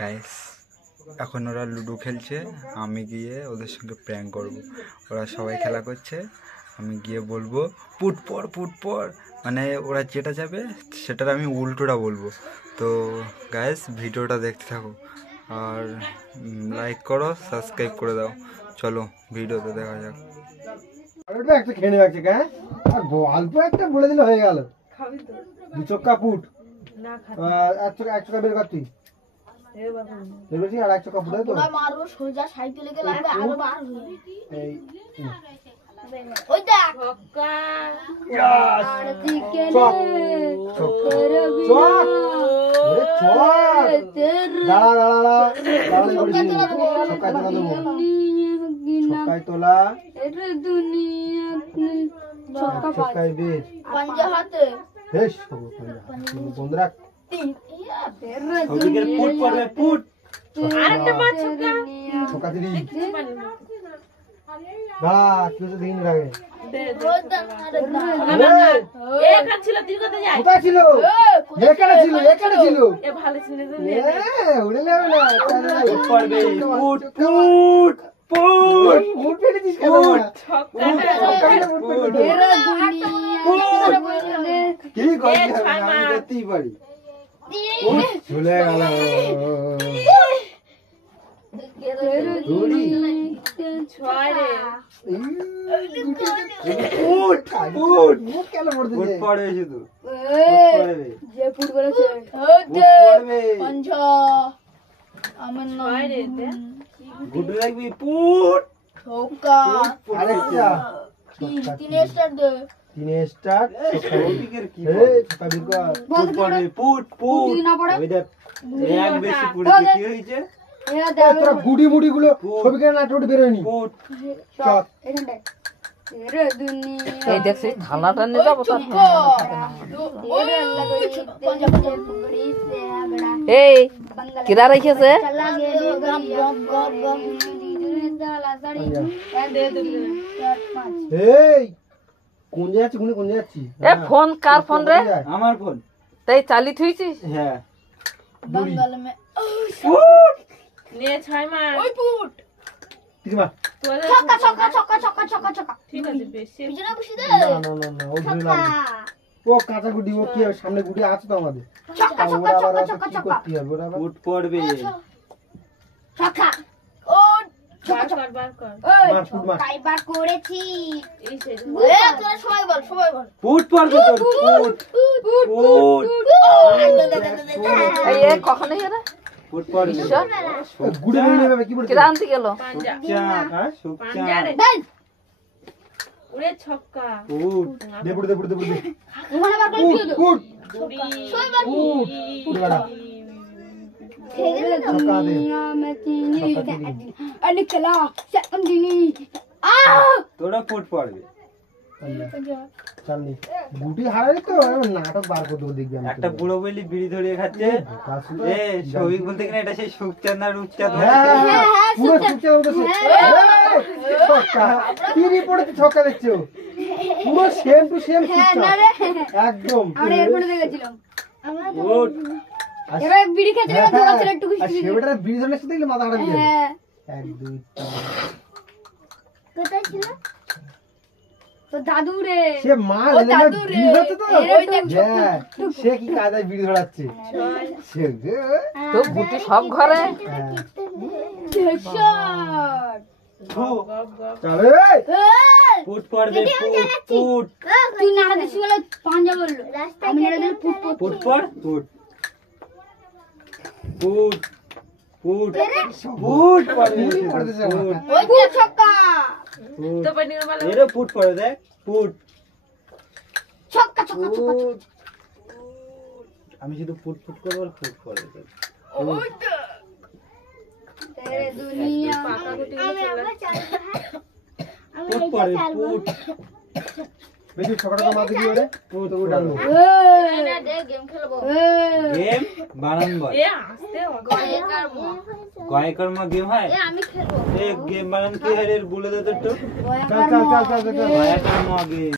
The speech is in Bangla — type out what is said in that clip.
গাইস এখন ওরা লুডো খেলছে, আমি গিয়ে ওদের সঙ্গে প্র্যাঙ্ক করব। ওরা সবাই খেলা করছে, আমি গিয়ে বলবো পুট পর, মানে ওরা যেটা যাবে সেটার আমি উল্টোটা বলবো। তো গাইস ভিডিওটা দেখতে থাকো আর লাইক করো, সাবস্ক্রাইব করে দাও। চলো ভিডিওতে দেখা যাক। একটা খেয়ে নেবে একটা, হ্যাঁ আর অল্প একটা বলে দিলে হয়ে গেল। দু চক্কা পুট, এক চক্কা বের কর তুই, আর এক চক্কা পুট তো মারবো সোজা সাইকেলে গেলে আরো বার হয়ে এই ওই দেখ ছক্কা ছক্কায় তোলা ছক্কায় বের পাঞ্জা হাতে বেশ বন্ধ রাখ। পুট পড়বে, পুট ছক্কা দিলি দাঁড়া, কি হচ্ছে দিন রাগে কোথায় ছিল? এখানে ছিল, এখানে ছিল। উড়ে যাবে না। পুট পড়বে, পুট পুট পুট পুট ফেলেছিস কেন? কি করছিস? আমি দেখতেই পারি। চলে গেল গুড়ি মুড়ি গুলো ছবি কেন নাটক বেরোয়নি। এই দেখছিস থালাটা নিয়ে যাবো, এই কিরা রেখেছে কোন যাচ্ছি গুনি, কোন যাচ্ছি? ফোন কার ফোন রে? আমার ফোন। তাই চালি থুইছিস? হ্যাঁ বাঙ্গাল মে নিয়ে 6 মার ওই পুট ছক্কা ছক্কা ছক্কা ছক্কা ছক্কা ছক্কা ঠিক আছে বেশি পিছনে বসে দে না ও ধরে লাগবে। ও কাঁচা গুটি, ও কি সামনে গুটি আছে তো আমাদের। ছক্কা ছক্কা ছক্কা ছক্কা ছক্কা পুট পড়বে ছক্কা ও বার কর মার পুট মার। কাইবার করেছি এই সেই তোরা সবাই বল পুট পড়বে তোর, পুট পুট এই এ কখনো এরা পুট পড়বে। গুটি গুটি নেবে কি পড়ছে? ক্রান্তি গেল পাঞ্জা, হ্যাঁ সুকচা উড়ে ছক্কা পুট দে পুট দে ওখানে বার করে দিও পুট দড়ি সবাই বার পুট পুট বাড়া ছক্কা দে আরে খেলা সেকেন্ড দিনি তোরা পুট পড়বে। চালনি গুটি হারাই তো নাটক বার করে দেবো, দেখবি একটা বুড়ো বলি বিড়ি ধরিয়ে খাচ্ছে। এ সৌভিক বলতে কিনা এটা সেই সুকচার না রূপচাঁদ পুরো ছুটে উঠেছে। কি রিপোর্টে ছক্কা দেখছো? পুরো সেম টু সেম একদম। আমরা এরপরে দেখেছিলাম গুড। এবার বিড়ি খেতে গেলে দোকান ছেড়ে একটু আর সেবেটার বিড়ি ধরে এসে দেখলে মাথা খারাপ হয়ে যাবে। হ্যাঁ 1 2 কোথায় ছিল তো দাদু রে সে মা লেলে দাদু রে। বিড়ি ধরতে তো। ওই দেখ হ্যাঁ সে কি কায়দায় বিড়ি ধরাচ্ছে সে যে তো গুটি সব ঘরে হেডশট চলে পুট পড়বে, পুট পুট তুই নাড়া দিছি বলে পাঞ্জা বললো আমি নাড়া দিলে পুট পুট পুট পড় পুট পুট পুট পুট পড়বে, পড়তেছে না। পুট ওই যে ছক্কা পুট তো পানি মালা এরও পুট পড়ে দেখ পুট ছক্কা ছক্কা ছক্কা পুট। আমি শুধু পুট পুট করবো আর পুট পড়বে দেখ। তেরে দুনিয়া পাকা গুটি গুলো চলে পুট পড়বে, পুট বেশি ছক্কাটা মারতে কি করে তো ডালবো। না দে গেম খেলবো গেম বানান বল। এ আস্তে গয়েকার মো কয়েকর্ম গেম হয়। আমি খেলবো এ গেম বানান কি হয় রে বলে দে তো একটু। চল চল চল চল চল। কয়েকর্ম গেম।